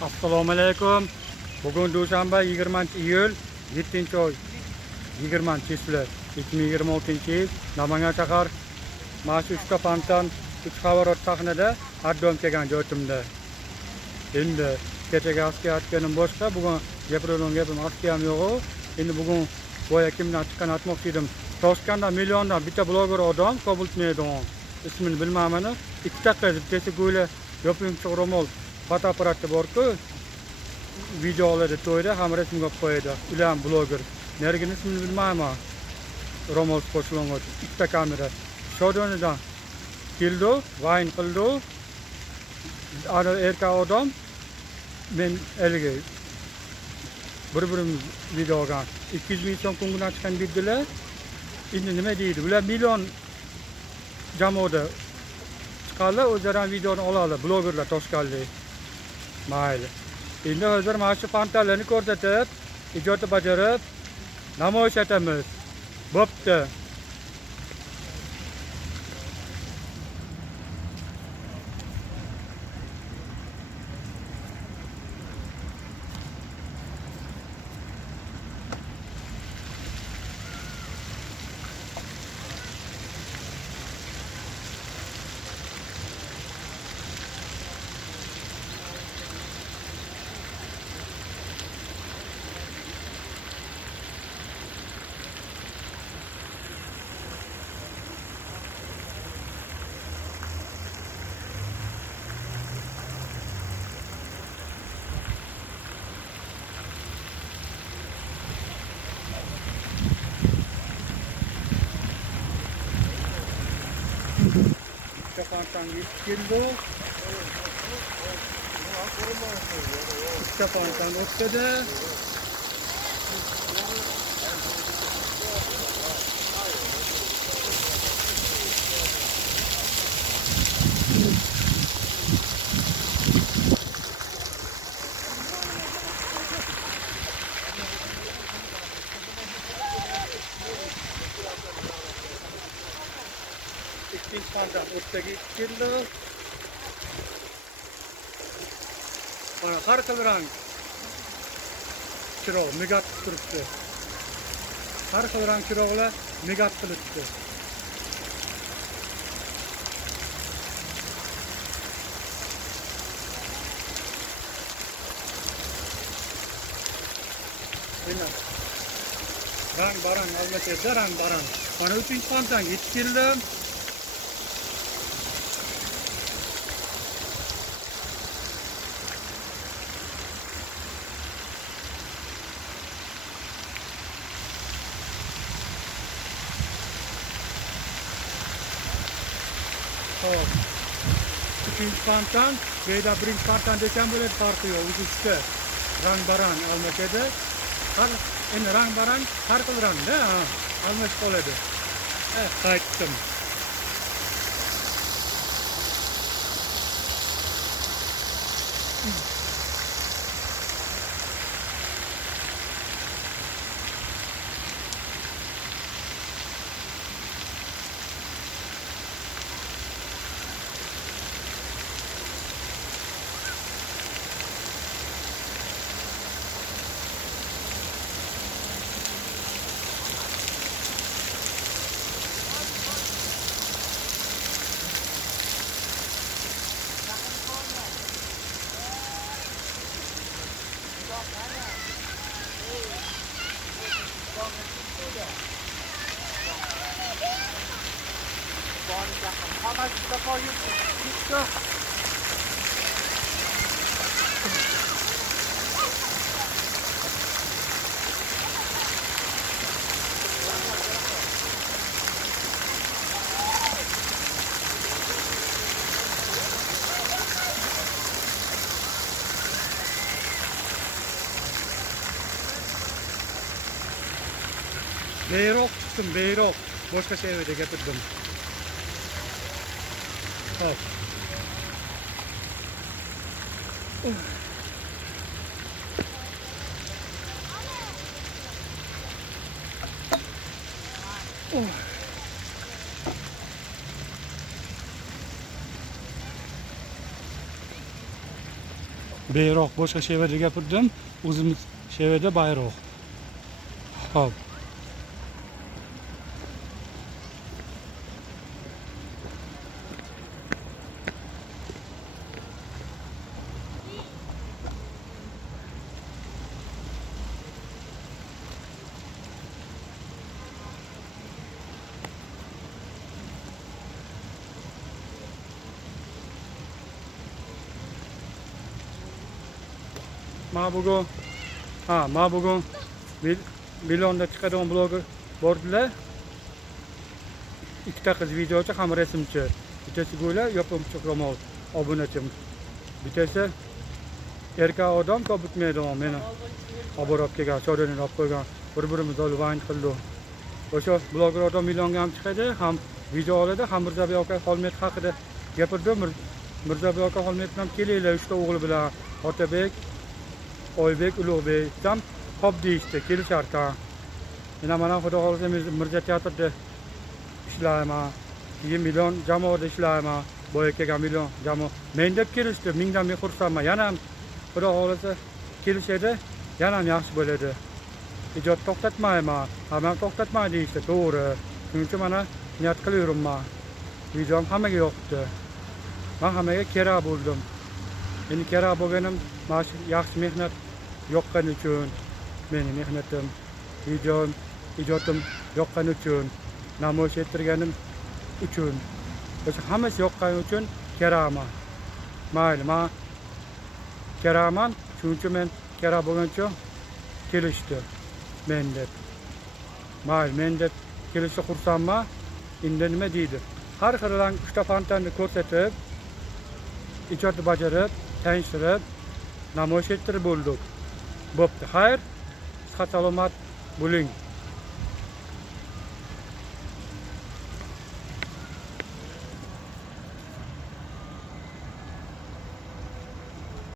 Assalomu alaykum. Bugun dushanba 20-iyul 7-oy 20-yil 2026-yil Namangan shahar mana shu 3 fontan 3 havorot sahnada addom kelgan joyimda. Endi kechaga askiya aytganim boshqa, bugun gapiradigan gapim askiyam yo'q. Endi bugun boya kimdan chiqqan aytmoqchi edim. Toshkentda milliondan bitta bloger odam Kobultmaydigan. İsmini bilmayman. 2 daqiqa bittasi go'yla yopinchiq ro'mol fotoapparati bor-ku, videolarda to'yda ham rasmga qo'yadi. Ular bloger. Nergini ismini bilmayman. Ro'mol qo'shilgan ikkita kamera. Shodonidan keldi, vayn qildi. Ana erkak odam men elga bir-birimiz videoga 200 ming so'm kundan chiqqan bildilar. Endi nima deydi? Ular million jamoada chiqadi, o'zlari videoni oladi, blogerlar Toshkentlik. Mayli. Endi hozir mana shu fontanlarni ko'rsatib, ijodni bajarib namoyish etamiz. Bo'pti. Fontan keldi. Ikkita fontan o'tdi. İkinci fontan o'tdagi keldi. Mana har xil rang chiroq migat turibdi. Har xil rang chiroqlar migat qilibdi. Rang baran almashada rang baran. Mana 3-chi fontan yetib keldim. Hop. 2-chi fontan, beyda 1-chi fontan desam bo'ladi, farqi yo'q. Uchta rang baran almashada. Har endi rang baran har xil rangda, almashib qoladi. Qaytdim. Beyroq tuttum, beyroq. Boshqa şeyde getirdim. Hop. beyroq boshqa she'rda gapirdim, o'zimiz she'rda bayroq. Hop. Ma bugun Milonda chiqadigan bloger bordilar. Ikkita qiz videochi ham rasmchi. Bittasi go'la yopimchiq ro'mol obunachim. Bittasi erkak odam ko'p bitmaydigan meni olib kelgan, shodani olib qo'ygan. Bir-birimizni olib vayn qildik. O'sha bloger odam Milonga ham chiqadi, ham video oladi, ham Mirzaboy aka Xolmet haqida gapirdi. Mirzaboy aka Xolmet bilan kelinglar, 3 ta o'g'li bilan Otabek, Oybek, Ulug'bek ham hop deyishdi, kelisharkan. Mana xudo xohlasa Mirza teatrida ishlayman. Keyin Milon jamoada ishlayman. Boya kelgan Milon jamoa. Men deb kelishdi, mingdan men xursandman. Yana ham xudo xohlasa kelishadi, yana ham yaxshi bo'ladi. Ijod to'xtatmayman, hamma to'xtatmay deyishdi, to'g'ri. Shuning uchun mana niyat qilaverman. Videom hammaga yoqdi. Men hammaga kerak bo'ldim. Endi kerak bo'lganim mana shu yaxshi mehnat yoqqani uchun, mening mehnatim, videom, ijodim yoqqani uchun, namoyish ettirganim uchun, o'sha hammasi yoqqani uchun kerakman. Mayli, men kerakman, shuning uchun men kerak bo'lgancha kelishdi men deb. Mayli, men deb kelishga xursandman. Endi nima deydi? Har xillan 3 ta fantanni ko'rsatib, ijodni bajarib, tanishtirib, namoyish ettirib bo'ldik. Bo'pti, xayr, sihat salomat bo'ling.